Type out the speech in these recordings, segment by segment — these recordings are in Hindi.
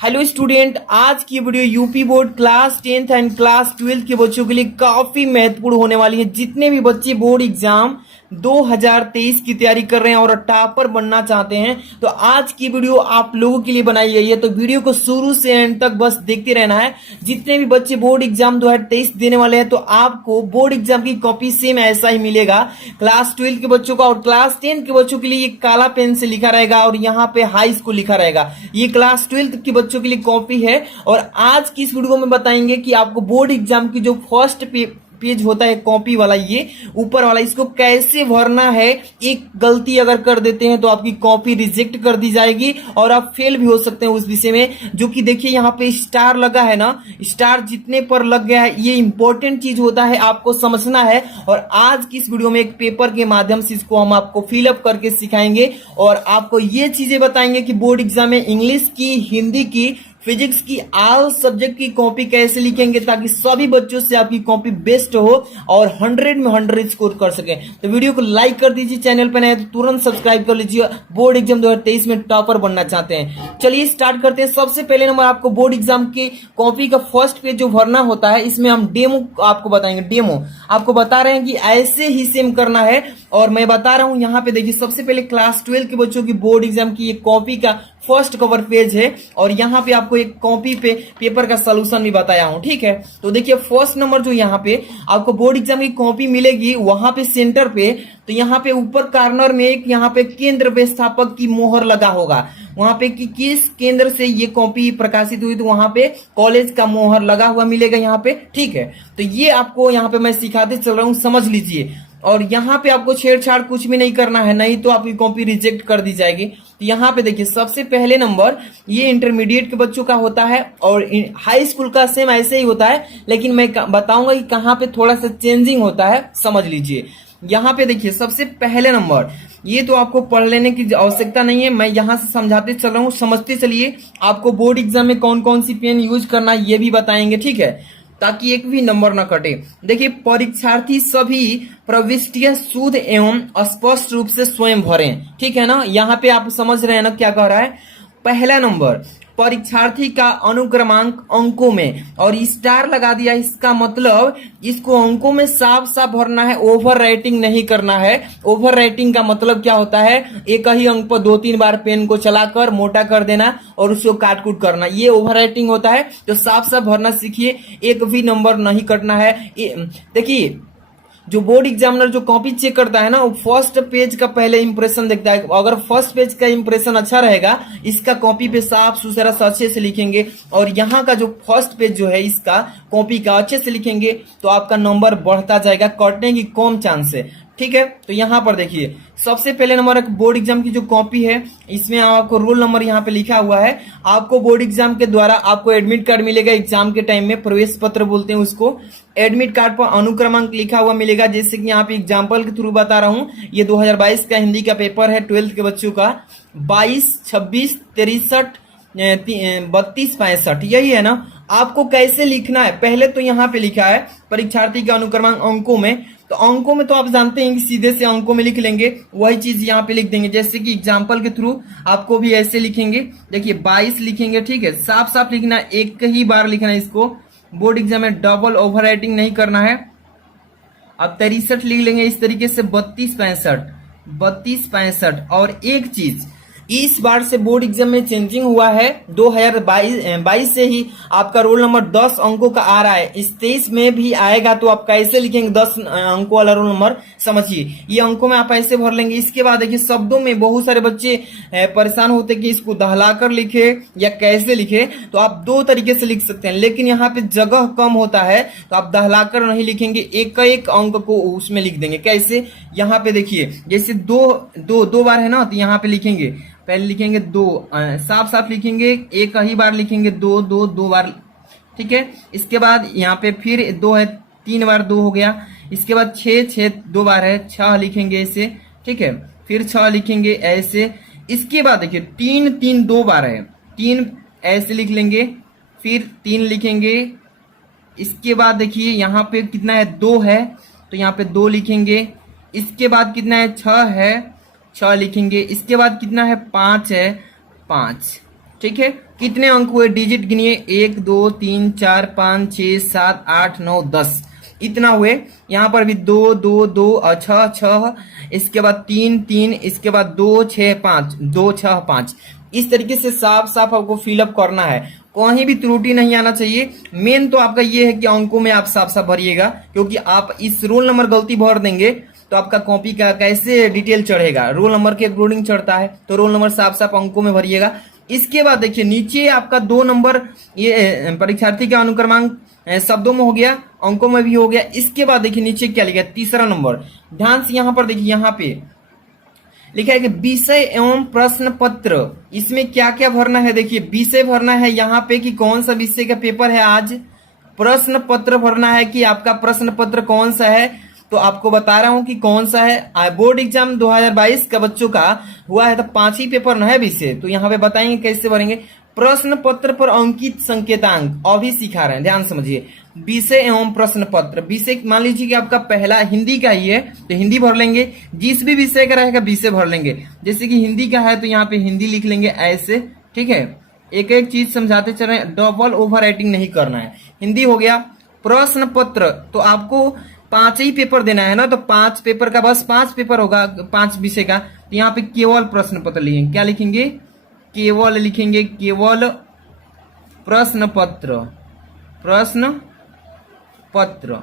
हेलो स्टूडेंट, आज की video UP board class 10th and class 12th के बच्चों के लिए काफी महत्वपूर्ण होने वाली है। जितने भी बच्चे बोर्ड एग्जाम 2023 की तैयारी कर रहे हैं और टॉपर बनना चाहते हैं तो आज की वीडियो आप लोगों के लिए बनाई गई है। तो वीडियो को शुरू से एंड तक बस देखते रहना है। जितने भी बच्चे बोर्ड एग्जाम 2023 देने वाले हैं तो आपको बोर्ड एग्जाम की कॉपी सेम ऐसा ही मिलेगा। क्लास 12 के बच्चों का और क्लास 10 के बच्चों के लिए ये काला पेन से लिखा रहेगा और यहाँ पे हाई स्कूल लिखा रहेगा। ये क्लास 12 के बच्चों के लिए कॉपी है। और आज की इस वीडियो में बताएंगे कि आपको बोर्ड एग्जाम की जो फर्स्ट पेज होता है कॉपी वाला, ये ऊपर वाला, इसको कैसे भरना है। एक गलती अगर कर देते हैं तो आपकी कॉपी रिजेक्ट कर दी जाएगी और आप फेल भी हो सकते हैं उस विषय में। जो कि देखिए यहाँ पे स्टार लगा है ना, स्टार जितने पर लग गया है ये इंपॉर्टेंट चीज होता है, आपको समझना है। और आज की इस वीडियो में एक पेपर के माध्यम से इसको हम आपको फिलअप करके सिखाएंगे और आपको ये चीजें बताएंगे कि बोर्ड एग्जाम में इंग्लिश की, हिंदी की, फिजिक्स की, ऑल सब्जेक्ट की कॉपी कैसे लिखेंगे ताकि सभी बच्चों से आपकी कॉपी बेस्ट हो और 100 में 100 स्कोर कर सके। तो वीडियो को लाइक कर दीजिए, चैनल पर नए तो तुरंत सब्सक्राइब कर लीजिए। बोर्ड एग्जाम 2023 में टॉपर बनना चाहते हैं। चलिए स्टार्ट करते हैं। सबसे पहले नंबर आपको बोर्ड एग्जाम की कॉपी का फर्स्ट पेज जो भरना होता है, इसमें हम डेमो आपको बताएंगे। डेमो आपको बता रहे हैं कि ऐसे ही सेम करना है और मैं बता रहा हूं। यहाँ पे देखिए सबसे पहले क्लास 12 के बच्चों की बोर्ड एग्जाम की ये कॉपी का फर्स्ट कवर पेज है और यहाँ पे आपको एक कॉपी पे पेपर का सॉल्यूशन भी बताया हूं, ठीक है। तो देखिए फर्स्ट नंबर जो यहाँ पे आपको बोर्ड एग्जाम की कॉपी मिलेगी, वहां पे सेंटर पे, तो यहाँ पे ऊपर कॉर्नर में एक यहाँ पे केंद्र व्यवस्थापक की मोहर लगा होगा। वहां पे कि किस केंद्र से ये कॉपी प्रकाशित हुई, तो वहां पे कॉलेज का मोहर लगा हुआ मिलेगा यहाँ पे, ठीक है। तो ये आपको यहाँ पे मैं सिखाते चल रहा हूँ, समझ लीजिए। और यहाँ पे आपको छेड़छाड़ कुछ भी नहीं करना है, नहीं तो आपकी कॉपी रिजेक्ट कर दी जाएगी। तो यहाँ पे देखिए सबसे पहले नंबर ये इंटरमीडिएट के बच्चों का होता है और हाई स्कूल का सेम ऐसे ही होता है, लेकिन मैं बताऊंगा कि कहाँ पे थोड़ा सा चेंजिंग होता है, समझ लीजिए। यहाँ पे देखिए सबसे पहले नंबर, ये तो आपको पढ़ लेने की आवश्यकता नहीं है, मैं यहाँ से समझाते चल रहा हूँ, समझते चलिए। आपको बोर्ड एग्जाम में कौन कौन सी पेन यूज करना ये भी बताएंगे, ठीक है, ताकि एक भी नंबर ना कटे। देखिए परीक्षार्थी सभी प्रविष्टियां शुद्ध एवं स्पष्ट रूप से स्वयं भरें, ठीक है ना। यहाँ पे आप समझ रहे हैं ना क्या कह रहा है। पहला नंबर परीक्षार्थी का अनुक्रमांक अंकों में, और स्टार लगा दिया, इसका मतलब इसको अंकों में साफ साफ भरना है, ओवर राइटिंग नहीं करना है। ओवर राइटिंग का मतलब क्या होता है, एक ही अंक पर 2-3 बार पेन को चलाकर मोटा कर देना और उसको काट कूट करना, ये ओवर राइटिंग होता है। तो साफ साफ भरना सीखिए, एक भी नंबर नहीं कटना है। देखिए जो बोर्ड एग्जामिनर जो कॉपी चेक करता है ना, वो फर्स्ट पेज का पहले इंप्रेशन देखता है। अगर फर्स्ट पेज का इंप्रेशन अच्छा रहेगा, इसका कॉपी पे साफ सुथरा अच्छे से लिखेंगे और यहाँ का जो फर्स्ट पेज जो है इसका कॉपी का अच्छे से लिखेंगे तो आपका नंबर बढ़ता जाएगा, कटने की कम चांस है, ठीक है। तो यहाँ पर देखिए सबसे पहले नंबर एक बोर्ड एग्जाम की जो कॉपी है, इसमें आपको रोल नंबर यहाँ पे लिखा हुआ है। आपको बोर्ड एग्जाम के द्वारा आपको एडमिट कार्ड मिलेगा एग्जाम के टाइम में, प्रवेश पत्र बोलते हैं उसको। एडमिट कार्ड पर अनुक्रमांक लिखा हुआ मिलेगा, जैसे कि यहाँ पे एग्जाम्पल के थ्रू बता रहा हूँ। ये 2022 का हिंदी का पेपर है 12th के बच्चों का, 22, 26, 63, 32, 65, यही है ना। आपको कैसे लिखना है, पहले तो यहाँ पे लिखा है परीक्षार्थी का अनुक्रमांक अंकों में, तो अंकों में तो आप जानते हैं कि सीधे से अंकों में लिख लेंगे, वही चीज यहाँ पे लिख देंगे, जैसे कि एग्जाम्पल के थ्रू आपको भी ऐसे लिखेंगे। देखिए 22 लिखेंगे, ठीक है, साफ साफ लिखना, एक ही बार लिखना है इसको। बोर्ड एग्जाम में डबल ओवर राइटिंग नहीं करना है। अब 63 लिख लेंगे इस तरीके से, 32, 65, 32, 65। और एक चीज इस बार से बोर्ड एग्जाम में चेंजिंग हुआ है, 2022 से ही आपका रोल नंबर 10 अंकों का आ रहा है। इस 23 में भी आएगा, तो आप कैसे लिखेंगे 10 अंकों वाला रोल नंबर, समझिए। ये अंकों में आप ऐसे भर लेंगे। इसके बाद देखिए शब्दों में बहुत सारे बच्चे परेशान होते कि इसको दहलाकर लिखे या कैसे लिखे, तो आप दो तरीके से लिख सकते हैं, लेकिन यहाँ पे जगह कम होता है तो आप दहलाकर नहीं लिखेंगे, एक एक अंक को उसमें लिख देंगे। कैसे, यहाँ पे देखिए जैसे दो बार है ना, तो यहाँ पे लिखेंगे, पहले लिखेंगे 2, साफ साफ लिखेंगे, एक ही बार लिखेंगे 2 बार, ठीक है। इसके बाद यहाँ पे फिर 2 है, 3 बार 2 हो गया। इसके बाद 6 2 बार है, 6 लिखेंगे ऐसे, ठीक है, फिर 6 लिखेंगे ऐसे। इसके बाद देखिए 3 2 बार है, 3 ऐसे लिख लेंगे, फिर 3 लिखेंगे। इसके बाद देखिए यहाँ पे कितना है, 2 है, तो यहाँ पे 2 लिखेंगे। इसके बाद कितना है, 6 है, 6 लिखेंगे। इसके बाद कितना है, 5 है, 5, ठीक है, कितने अंक हुए, डिजिट गिनिए, 1 2 3 4 5 6 7 8 9 10, इतना हुए। यहाँ पर भी 2 2 2 और 6 6, इसके बाद 3 3, इसके बाद 2 6 5, 2 6 5, इस तरीके से साफ साफ आपको फिलअप करना है, कहीं भी त्रुटि नहीं आना चाहिए। मेन तो आपका ये है कि अंकों में आप साफ साफ भरिएगा, क्योंकि आप इस रोल नंबर गलती भर देंगे तो आपका कॉपी का कैसे डिटेल चढ़ेगा, रोल नंबर के अकॉर्डिंग चढ़ता है, तो रोल नंबर साफ साफ अंकों में भरिएगा। इसके बाद देखिए नीचे आपका 2 नंबर ये परीक्षार्थी का अनुक्रमांक शब्दों में हो गया, अंकों में भी हो गया। इसके बाद देखिए नीचे क्या लिखा है, तीसरा नंबर, ध्यान से यहाँ पर देखिए, यहाँ पे लिखा है कि विषय एवं प्रश्न पत्र, इसमें क्या क्या भरना है, देखिए विषय भरना है यहाँ पे कि कौन सा विषय का पेपर है आज, प्रश्न पत्र भरना है कि आपका प्रश्न पत्र कौन सा है, तो आपको बता रहा हूं कि कौन सा है। बोर्ड एग्जाम 2022 का बच्चों का हुआ है, तो 5 ही पेपर न है विषय, तो यहाँ पे बताएंगे कैसे भरेंगे। प्रश्न पत्र पर अंकित संकेतांक अभी सिखा रहे हैं, ध्यान समझिए, विषय एवं प्रश्न पत्र। विषय मान लीजिए कि आपका पहला हिंदी का ही है तो हिंदी भर लेंगे, जिस भी विषय का रहेगा विषय भर लेंगे। जैसे कि हिंदी का है तो यहाँ पे हिंदी लिख लेंगे ऐसे, ठीक है, एक एक चीज समझाते चल रहे हैं, डबल ओवर राइटिंग नहीं करना है। हिंदी हो गया। प्रश्न पत्र तो आपको 5 ही पेपर देना है ना, तो 5 पेपर का बस 5 पेपर होगा, 5 विषय का, तो यहाँ पे केवल प्रश्न पत्र लिखेंगे। क्या लिखेंगे, केवल लिखेंगे, केवल प्रश्न पत्र, प्रश्न पत्र,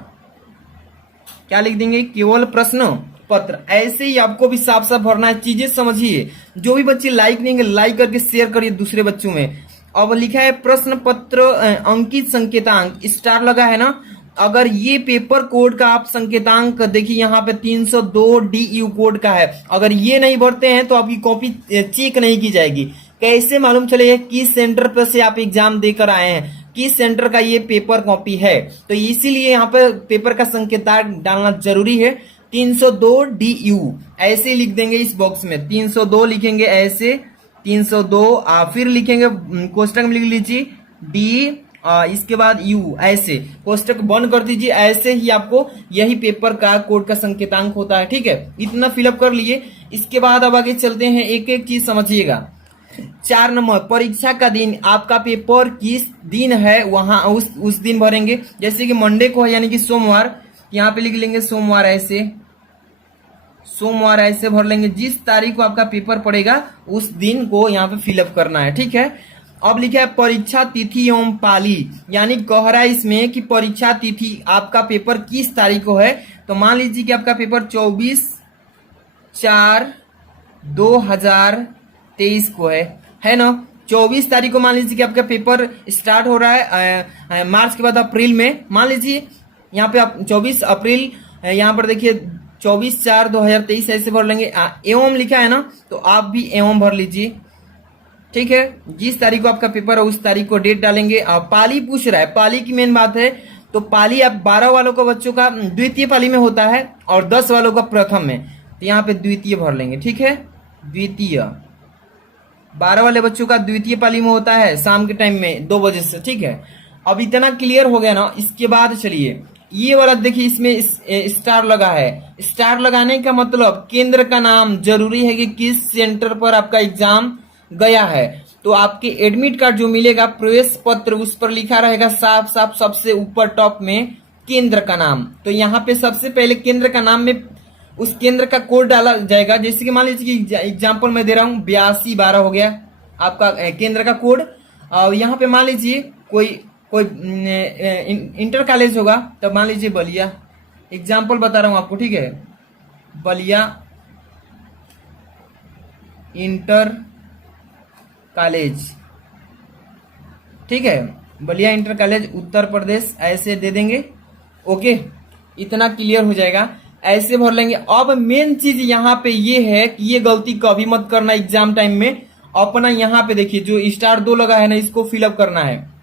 क्या लिख देंगे, केवल प्रश्न पत्र। ऐसे ही आपको भी साफ साफ भरना है, चीजें समझिए। जो भी बच्चे लाइक नहीं लाइक करके शेयर करिए दूसरे बच्चों में। अब लिखा है प्रश्न पत्र अंकित संकेतांक, स्टार लगा है ना, अगर ये पेपर कोड का आप संकेतांक देखिए यहाँ पे 302 DU कोड का है, अगर ये नहीं भरते हैं तो आपकी कॉपी चेक नहीं की जाएगी। कैसे मालूम चलेगा किस सेंटर पर से आप एग्जाम देकर आए हैं, किस सेंटर का ये पेपर कॉपी है, तो इसीलिए यहाँ पे पेपर का संकेतांक डालना जरूरी है। 302 DU ऐसे लिख देंगे इस बॉक्स में, 302 लिखेंगे ऐसे, 302 फिर लिखेंगे कोष्टक में लिख लीजिए डी, इसके बाद यू, ऐसे कोष्टक बंद कर दीजिए। ऐसे ही आपको यही पेपर का कोड का संकेतांक होता है, ठीक है, इतना फिलअप कर लिए। इसके बाद अब आगे चलते हैं, एक एक चीज समझिएगा। 4 नंबर, परीक्षा का दिन, आपका पेपर किस दिन है वहां उस दिन भरेंगे। जैसे कि मंडे को है यानी कि सोमवार, यहाँ पे लिख लेंगे सोमवार, ऐसे सोमवार ऐसे भर लेंगे। जिस तारीख को आपका पेपर पड़ेगा उस दिन को यहाँ पे फिलअप करना है, ठीक है। अब लिखा है परीक्षा तिथि एवं पाली, यानी गहरा इसमें कि परीक्षा तिथि आपका पेपर किस तारीख को है। तो मान लीजिए कि आपका पेपर 24/4/2023 को है ना। 24 तारीख को मान लीजिए कि आपका पेपर स्टार्ट हो रहा है मार्च के बाद अप्रैल में, मान लीजिए यहाँ पे आप 24 अप्रैल, यहाँ पर देखिए 24/4/2023 ऐसे भर लेंगे। एवं लिखा है ना, तो आप भी एवं भर लीजिए, ठीक है। जिस तारीख को आपका पेपर है उस तारीख को डेट डालेंगे। पाली पूछ रहा है, पाली की मेन बात है, तो पाली आप 12 वालों का बच्चों का द्वितीय पाली में होता है और 10 वालों का प्रथम में, तो यहाँ पे द्वितीय भर लेंगे, ठीक है। द्वितीय 12 वाले बच्चों का द्वितीय पाली में होता है शाम के टाइम में 2 बजे से, ठीक है। अब इतना क्लियर हो गया ना। इसके बाद चलिए ये वाला देखिए, इसमें स्टार लगा है। स्टार लगाने का मतलब केंद्र का नाम जरूरी है कि किस सेंटर पर आपका एग्जाम गया है। तो आपके एडमिट कार्ड जो मिलेगा, प्रवेश पत्र, उस पर लिखा रहेगा साफ साफ सबसे ऊपर टॉप में केंद्र का नाम। तो यहाँ पे सबसे पहले केंद्र का नाम में उस केंद्र का कोड डाला जाएगा। जैसे कि मान लीजिए कि एग्जाम्पल मैं दे रहा हूँ 8212 हो गया आपका केंद्र का कोड। यहाँ पे मान लीजिए कोई इंटर कॉलेज होगा, तब मान लीजिए बलिया, एग्जाम्पल बता रहा हूँ आपको, ठीक है। बलिया इंटर कॉलेज, ठीक है, बलिया इंटर कॉलेज उत्तर प्रदेश, ऐसे दे देंगे। ओके, इतना क्लियर हो जाएगा, ऐसे भर लेंगे। अब मेन चीज यहाँ पे ये है कि ये गलती कभी मत करना एग्जाम टाइम में। अपना यहाँ पे देखिए जो स्टार 2 लगा है ना, इसको फिलअप करना है।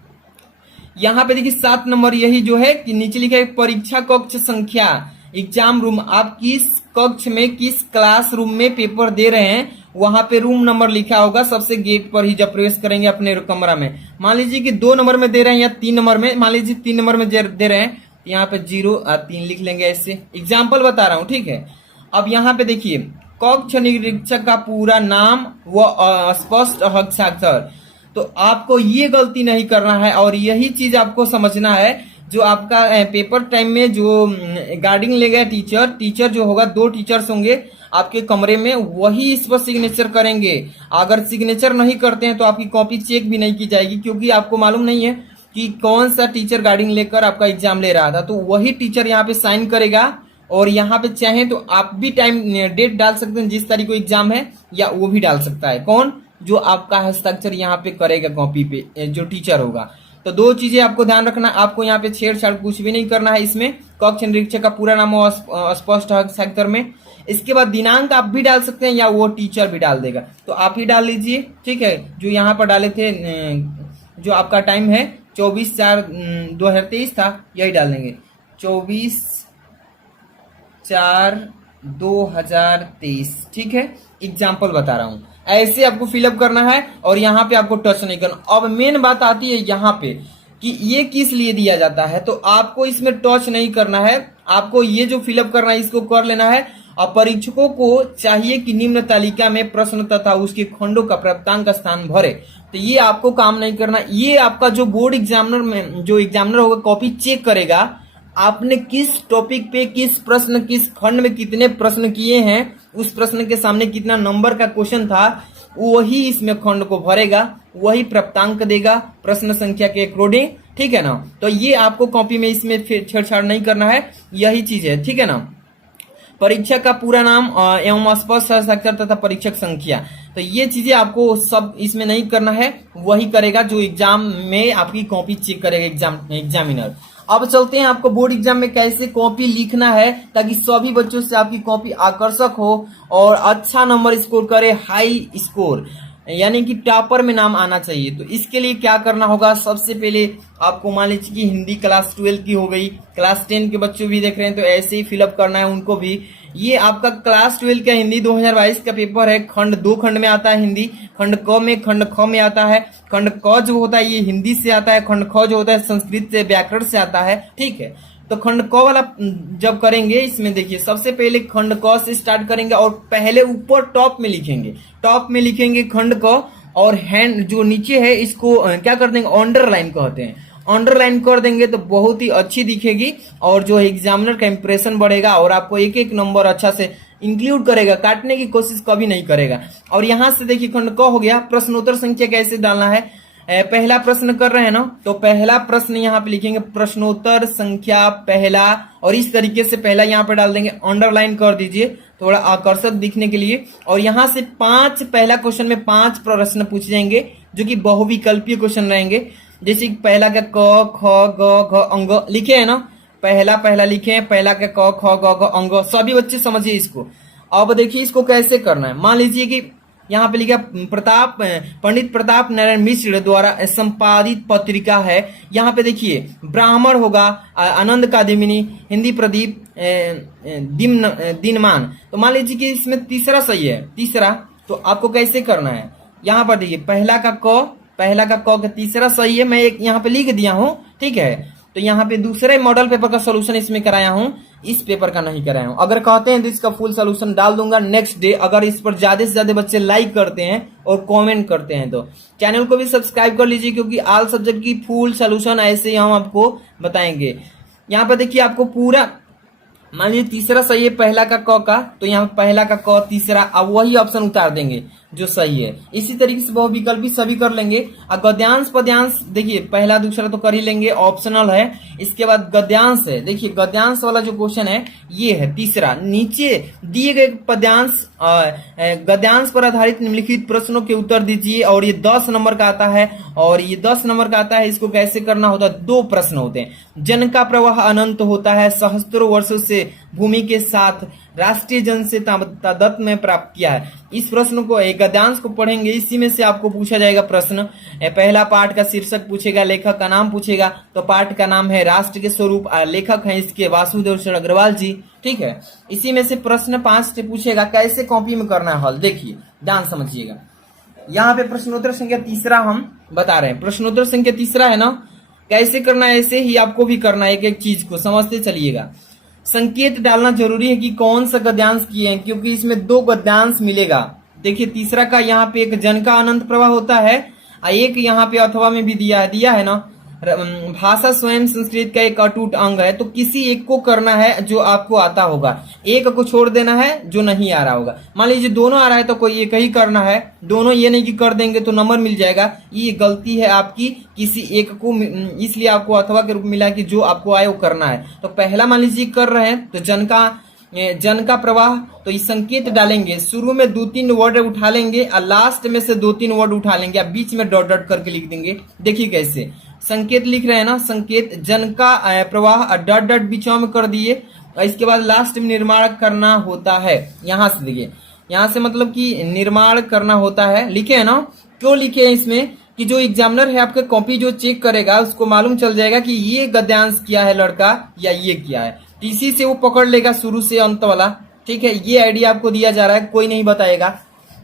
यहाँ पे देखिए 7 नंबर यही जो है कि नीचे लिखा है परीक्षा कक्ष संख्या, एग्जाम रूम, आप किस कक्ष में किस क्लास रूम में पेपर दे रहे हैं, वहां पे रूम नंबर लिखा होगा सबसे गेट पर ही जब प्रवेश करेंगे अपने कमरा में। मान लीजिए कि 2 नंबर में दे रहे हैं या 3 नंबर में, मान लीजिए 3 नंबर में दे रहे हैं, यहाँ पे 0-3 लिख लेंगे, ऐसे एग्जाम्पल बता रहा हूँ, ठीक है। अब यहाँ पे देखिए कक्ष निरीक्षक का पूरा नाम व स्पष्ट हस्ताक्षर, तो आपको ये गलती नहीं करना है और यही चीज आपको समझना है। जो आपका पेपर टाइम में जो गार्डिंग लेगा टीचर जो होगा, 2 टीचर्स होंगे आपके कमरे में, वही इस पर सिग्नेचर करेंगे। अगर सिग्नेचर नहीं करते हैं तो आपकी कॉपी चेक भी नहीं की जाएगी, क्योंकि आपको मालूम नहीं है कि कौन सा टीचर गार्डिंग लेकर आपका एग्जाम ले रहा था। तो वही टीचर यहाँ पे साइन करेगा और यहाँ पे चाहें तो आप भी टाइम डेट डाल सकते हैं जिस तारीख को एग्जाम है, या वो भी डाल सकता है। कौन? जो आपका हस्ताक्षर यहाँ पे करेगा कॉपी पे, जो टीचर होगा। तो 2 चीजें आपको ध्यान रखना, आपको यहाँ पे छेड़छाड़ कुछ भी नहीं करना है। इसमें कक्ष निरीक्षक का पूरा नाम हो स्पष्ट हस्ताक्षर में। इसके बाद दिनांक आप भी डाल सकते हैं या वो टीचर भी डाल देगा, तो आप ही डाल लीजिए, ठीक है। जो यहाँ पर डाले थे, जो आपका टाइम है 24/4/2023 था, यही डाल देंगे 24/4/2023, ठीक है। एग्जाम्पल बता रहा हूं, ऐसे आपको फिलअप करना है और यहाँ पे आपको टच नहीं करना। अब मेन बात आती है यहाँ पे कि ये किस लिए दिया जाता है, तो आपको इसमें टच नहीं करना है। आपको ये जो फिलअप करना है इसको कर लेना है। और परीक्षकों को चाहिए कि निम्न तालिका में प्रश्न तथा उसके खंडों का प्राप्तांक स्थान भरे। तो ये आपको काम नहीं करना। ये आपका जो बोर्ड एग्जामिनर में जो एग्जामिनर होगा कॉपी चेक करेगा, आपने किस टॉपिक पे किस प्रश्न किस खंड में कितने प्रश्न किए हैं, उस प्रश्न के सामने कितना नंबर का क्वेश्चन था, वही इसमें खंड को भरेगा, वही प्राप्तांक देगा प्रश्न संख्या के अकॉर्डिंग, ठीक है ना। तो ये आपको कॉपी में इसमें छेड़छाड़ नहीं करना है, यही चीज है, ठीक है ना। परीक्षक का पूरा नाम एवं स्पष्ट हस्ताक्षर तथा परीक्षक संख्या, तो ये चीजें आपको सब इसमें नहीं करना है, वही करेगा जो एग्जाम में आपकी कॉपी चेक करेगा एग्जामिनर। अब चलते हैं आपको बोर्ड एग्जाम में कैसे कॉपी लिखना है, ताकि सभी बच्चों से आपकी कॉपी आकर्षक हो और अच्छा नंबर स्कोर करे, हाई स्कोर, यानी कि टॉपर में नाम आना चाहिए। तो इसके लिए क्या करना होगा, सबसे पहले आपको मान लीजिए कि हिंदी क्लास 12 की हो गई, क्लास 10 के बच्चों भी देख रहे हैं तो ऐसे ही फिलअप करना है उनको भी। ये आपका क्लास 12 का हिंदी 2022 का पेपर है। खंड 2 खंड में आता है हिंदी, खंड क में खंड ख में आता है। खंड क जो होता है ये हिंदी से आता है, खंड ख जो होता है संस्कृत से व्याकरण से आता है, ठीक है। तो खंड क वाला जब करेंगे, इसमें देखिए सबसे पहले खंड क से स्टार्ट करेंगे और पहले ऊपर टॉप में लिखेंगे खंड क, और हैंड जो नीचे है इसको क्या कर देंगे, अंडरलाइन कहते हैं। अंडरलाइन कर देंगे तो बहुत ही अच्छी दिखेगी और जो एग्जामिनर का इंप्रेशन बढ़ेगा और आपको एक एक नंबर अच्छा से इंक्लूड करेगा, काटने की कोशिश कभी नहीं करेगा। और यहां से देखिए खंड क हो गया। प्रश्नोत्तर संख्या कैसे डालना है, पहला प्रश्न कर रहे हैं ना, तो पहला प्रश्न यहाँ पे लिखेंगे प्रश्नोत्तर संख्या पहला, और इस तरीके से पहला यहाँ पे डाल देंगे, अंडरलाइन कर दीजिए थोड़ा आकर्षक दिखने के लिए। और यहाँ से 5 पहला क्वेश्चन में 5 प्रश्न पूछ जाएंगे जो कि बहुविकल्पीय क्वेश्चन रहेंगे। जैसे पहला का क ख ग घ अंग लिखे है ना, पहला लिखे हैं, पहला का क ख ग घ अंग, सभी बच्चे समझिए इसको। अब देखिए इसको कैसे करना है। मान लीजिए कि यहाँ पे लिखा पंडित प्रताप नारायण मिश्र द्वारा संपादित पत्रिका है। यहाँ पे देखिए ब्राह्मण होगा, आनंद कादिमिनी, हिंदी प्रदीप, दिनमान। तो मान लीजिए कि इसमें तीसरा सही है, तीसरा। तो आपको कैसे करना है, यहाँ पर देखिए पहला का क तीसरा सही है, मैं एक यहाँ पे लिख दिया हूँ, ठीक है। तो यहाँ पे दूसरे मॉडल पेपर का सोल्यूशन इसमें कराया हूँ, इस पेपर का नहीं कराया हूँ। अगर कहते हैं तो इसका फुल सोल्यूशन डाल दूंगा नेक्स्ट डे, अगर इस पर ज्यादा से ज्यादा बच्चे लाइक करते हैं और कमेंट करते हैं तो। चैनल को भी सब्सक्राइब कर लीजिए, क्योंकि ऑल सब्जेक्ट की फुल सोल्यूशन ऐसे ही हम आपको बताएंगे। यहाँ पर देखिए आपको पूरा, मान लीजिए तीसरा सही है पहला का क का, तो यहाँ पहला का क तीसरा, अब वही ऑप्शन उतार देंगे जो सही है। इसी तरीके से बहुविकल्पी सभी कर लेंगे। और गद्यांश पद्यांश देखिए पहला दूसरा तो कर ही लेंगे, ऑप्शनल है। इसके बाद गद्यांश है, देखिए गद्यांश वाला जो क्वेश्चन है ये है तीसरा। नीचे दिए गए पद्यांश गद्यांश पर आधारित निम्नलिखित प्रश्नों के उत्तर दीजिए, और ये 10 नंबर का आता है। और ये 10 नंबर का आता है, इसको कैसे करना होता है, 2 प्रश्न होते हैं। जन का प्रवाह अनंत होता है, सहस्त्रों वर्षों से भूमि के साथ राष्ट्रीय जन से तादात्म्य में प्राप्त किया है। इस प्रश्न को एक गद्यांश को पढ़ेंगे, इसी में से आपको पूछा जाएगा प्रश्न। पहला पाठ का शीर्षक पूछेगा, लेखक का नाम पूछेगा। तो पाठ का नाम है राष्ट्र के स्वरूप, लेखक है इसके वासुदेव शरण अग्रवाल जी, ठीक है। इसी में से प्रश्न 5 से पूछेगा। कैसे कॉपी में करना है हल, देखिए ध्यान समझिएगा। यहाँ पे प्रश्नोत्तर संख्या तीसरा हम बता रहे हैं, प्रश्नोत्तर संख्या तीसरा है ना, कैसे करना है ऐसे ही आपको भी करना है, एक एक चीज को समझते चलिएगा। संकेत डालना जरूरी है कि कौन सा गद्यांश किए हैं, क्योंकि इसमें 2 गद्यांश मिलेगा। देखिए तीसरा का यहाँ पे एक जन का अनंत प्रवाह होता है, एक यहाँ पे अथवा में भी दिया है ना, भाषा स्वयं संस्कृत का एक अटूट अंग है। तो किसी एक को करना है जो आपको आता होगा, एक को छोड़ देना है जो नहीं आ रहा होगा। मान लीजिए दोनों आ रहा है तो कोई एक ही करना है, दोनों ये नहीं कि कर देंगे तो नंबर मिल जाएगा, ये गलती है आपकी। किसी एक को, इसलिए आपको अथवा के रूप में मिला कि जो आपको आए वो करना है। तो पहला मान लीजिए कर रहे हैं तो जन का प्रवाह, तो इस संकेत डालेंगे, शुरू में 2-3 वर्ड उठा लेंगे और लास्ट में से 2-3 वर्ड उठा लेंगे, आप बीच में डॉट डॉट करके लिख देंगे। देखिए कैसे संकेत लिख रहे हैं ना, संकेत जन का प्रवाह डॉट डॉट बीचों में कर दिए और इसके बाद लास्ट में निर्माण करना होता है। यहां से देखिए, यहां से मतलब कि निर्माण करना होता है, लिखे है ना। क्यों लिखे हैं इसमें कि जो एग्जामिनर है आपका कॉपी जो चेक करेगा उसको मालूम चल जाएगा कि ये गद्यांश किया है लड़का या ये किया है, टीसी से वो पकड़ लेगा शुरू से अंत वाला। ठीक है, ये आइडिया आपको दिया जा रहा है, कोई नहीं बताएगा।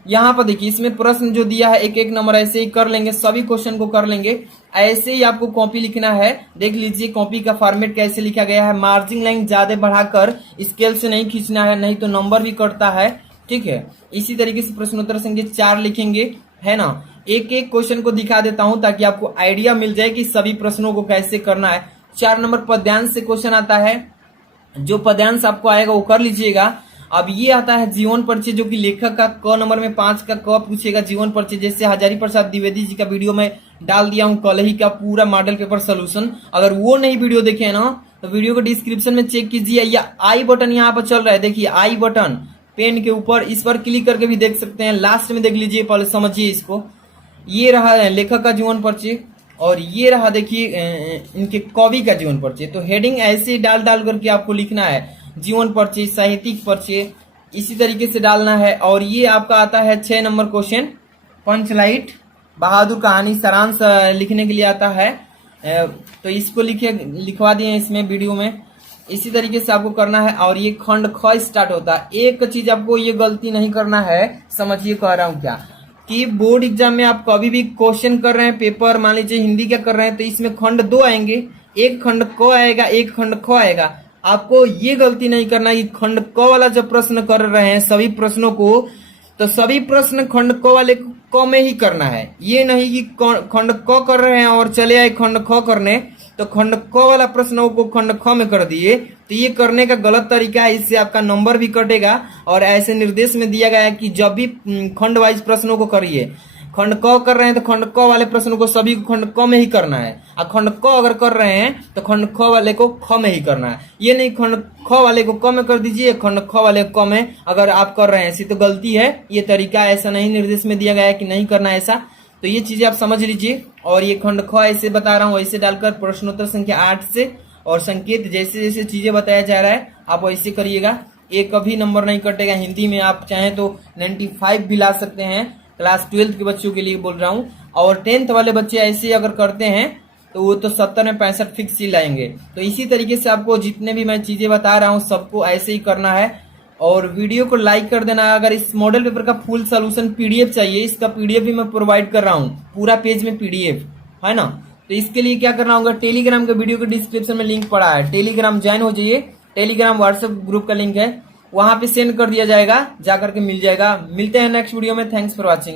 यहाँ पर देखिए इसमें प्रश्न जो दिया है एक एक नंबर ऐसे ही कर लेंगे, सभी क्वेश्चन को कर लेंगे। ऐसे ही आपको कॉपी लिखना है। देख लीजिए कॉपी का फॉर्मेट कैसे लिखा गया है, मार्जिन लाइन ज्यादा बढ़ाकर स्केल से नहीं खींचना है, नहीं तो नंबर भी कटता है। ठीक है, इसी तरीके से प्रश्नोत्तर संख्या 4 लिखेंगे, है ना। एक एक क्वेश्चन को दिखा देता हूं ताकि आपको आइडिया मिल जाए कि सभी प्रश्नों को कैसे करना है। 4 नंबर पद्यांश से क्वेश्चन आता है, जो पद्यांश आपको आएगा वो कर लीजिएगा। अब ये आता है जीवन परिचय, जो कि लेखक का क नंबर में 5 का क पूछेगा जीवन परिचय। जैसे हजारी प्रसाद द्विवेदी जी का वीडियो में डाल दिया हूं कल ही का पूरा मॉडल पेपर सोल्यूशन, अगर वो नहीं वीडियो देखे ना तो वीडियो को डिस्क्रिप्शन में चेक कीजिए, या आई बटन यहाँ पर चल रहा है, देखिए आई बटन पेन के ऊपर, इस पर क्लिक करके भी देख सकते हैं। लास्ट में देख लीजिए, पहले समझिए इसको। ये रहा लेखक का जीवन परिचय और ये रहा देखिए इनके कवि का जीवन परिचय। तो हेडिंग ऐसे डाल करके आपको लिखना है, जीवन परिचय, साहित्यिक परिचय, इसी तरीके से डालना है। और ये आपका आता है 6 नंबर क्वेश्चन, पंचलाइट बहादुर कहानी सारांश लिखने के लिए आता है। तो इसको लिखवा दिए इसमें वीडियो में। इसी तरीके से आपको करना है। और ये खंड ख स्टार्ट होता है। एक चीज आपको ये गलती नहीं करना है, समझिए कह रहा हूं क्या, कि बोर्ड एग्जाम में आप कभी भी क्वेश्चन कर रहे हैं, पेपर मान लीजिए हिंदी का कर रहे हैं, तो इसमें खंड 2 आएंगे, एक खंड क आएगा, एक खंड ख आएगा। आपको ये गलती नहीं करना है कि खंड क वाला जब प्रश्न कर रहे हैं सभी प्रश्नों को, तो सभी प्रश्न खंड क वाले क में ही करना है। ये नहीं कि खंड क कर रहे हैं और चले आए खंड ख करने, तो खंड क वाला प्रश्नों को खंड ख में कर दिए, तो ये करने का गलत तरीका है। इससे आपका नंबर भी कटेगा। और ऐसे निर्देश में दिया गया है कि जब भी खंड वाइज प्रश्नों को करिए, खंड क कर रहे हैं तो खंड क वाले प्रश्नों को सभी को खंड क में ही करना है, और खंड क अगर कर रहे हैं तो खंड ख वाले को ख में ही करना है। ये नहीं खंड ख वाले को क में कर दीजिए, खंड ख वाले को क में अगर आप कर रहे हैं, ऐसी तो गलती है। ये तरीका ऐसा नहीं निर्देश में दिया गया है कि नहीं करना ऐसा। तो ये चीजें आप समझ लीजिए। और ये खंड ख ऐसे बता रहा हूँ, ऐसे डालकर प्रश्नोत्तर संख्या 8 से और संकेत जैसे जैसे चीजें बताया जा रहा है आप वैसे करिएगा। एक कभी नंबर नहीं कटेगा। हिंदी में आप चाहें तो 95 भी ला सकते हैं, क्लास 12 के बच्चों के लिए बोल रहा हूँ। और 10th वाले बच्चे ऐसे अगर करते हैं तो वो तो 70 में 65 फिक्स ही लाएंगे। तो इसी तरीके से आपको जितने भी मैं चीजें बता रहा हूँ सबको ऐसे ही करना है। और वीडियो को लाइक कर देना। अगर इस मॉडल पेपर का फुल सोल्यूशन पीडीएफ चाहिए, इसका पीडीएफ भी मैं प्रोवाइड कर रहा हूँ, पूरा पेज में पीडीएफ है ना। तो इसके लिए क्या करना होगा, टेलीग्राम के वीडियो के डिस्क्रिप्शन में लिंक पड़ा है, टेलीग्राम ज्वाइन हो जाइए। टेलीग्राम व्हाट्सएप ग्रुप का लिंक है, वहां पे सेंड कर दिया जाएगा, जाकर के मिल जाएगा। मिलते हैं नेक्स्ट वीडियो में। Thanks for watching.